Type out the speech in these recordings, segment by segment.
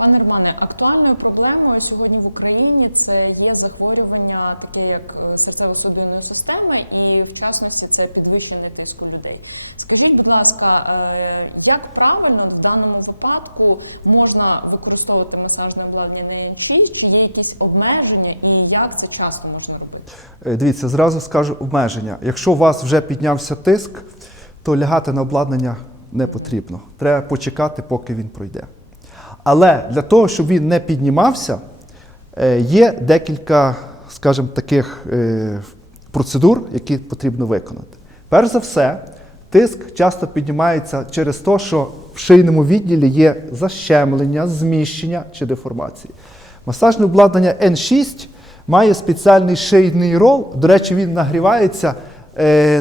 Романе, актуальною проблемою сьогодні в Україні це є захворювання, таке як е, серцево-судинної системи, і в частності це підвищений тиск у людей. Скажіть, будь ласка, е, як правильно в даному випадку можна використовувати масажне обладнання на N6? Чи є якісь обмеження, і як це часто можна робити? Е, Дивіться, зразу скажу обмеження. Якщо у вас вже піднявся тиск, то лягати на обладнання не потрібно. Треба почекати, поки він пройде. Але для того, щоб він не піднімався, е, є декілька, скажімо, таких е, процедур, які потрібно виконати. Перш за все, тиск часто піднімається через те, що в шийному відділі є защемлення, зміщення чи деформації. Масажне обладнання N6 має спеціальний шийний рол. До речі, він нагрівається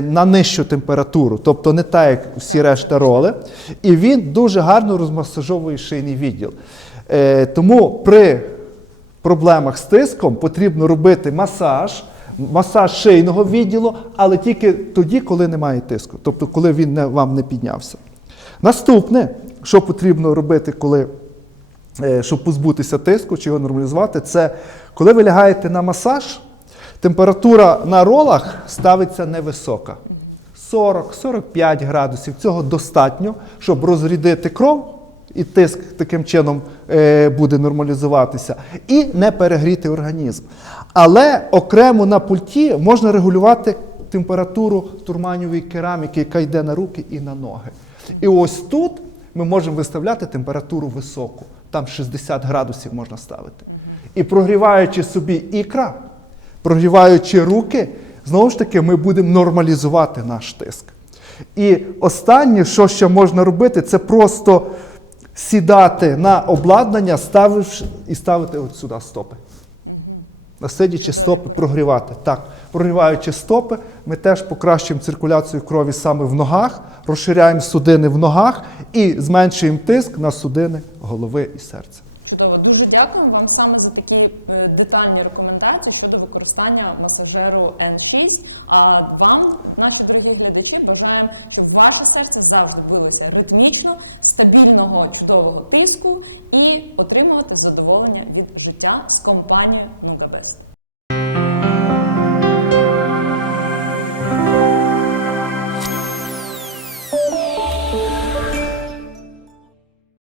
на нижчу температуру, тобто не так, як всі решта роли. І він дуже гарно розмасажовує шийний відділ. Е, тому при проблемах з тиском потрібно робити масаж, масаж шийного відділу, але тільки тоді, коли немає тиску, тобто коли він не, вам не піднявся. Наступне, що потрібно робити, коли е, щоб позбутися тиску чи його нормалізувати, це коли ви лягаєте на масаж, температура на ролах ставиться невисока. 40-45 градусів. Цього достатньо, щоб розрядити кров, і тиск таким чином е, буде нормалізуватися, і не перегріти організм. Але окремо на пульті можна регулювати температуру турманівої кераміки, яка йде на руки і на ноги. І ось тут ми можемо виставляти температуру високу, там 60 градусів можна ставити. І прогріваючи собі ікра, прогріваючи руки, знову ж таки, ми будемо нормалізувати наш тиск. І останнє, що ще можна робити, це просто сідати на обладнання, ставивши і ставити от сюди стопи. Насидячи стопи, прогрівати. Так, прогріваючи стопи, ми теж покращуємо циркуляцію крові саме в ногах, розширяємо судини в ногах і зменшуємо тиск на судини голови і серця. Чудово, дуже дякую вам саме за такі е, детальні рекомендації щодо використання масажеру N6. А вам, наші дорогі глядачі, бажаємо, щоб ваше серце завжди билося ритмічно, стабільного чудового тиску і отримувати задоволення від життя з компанією Нудабест.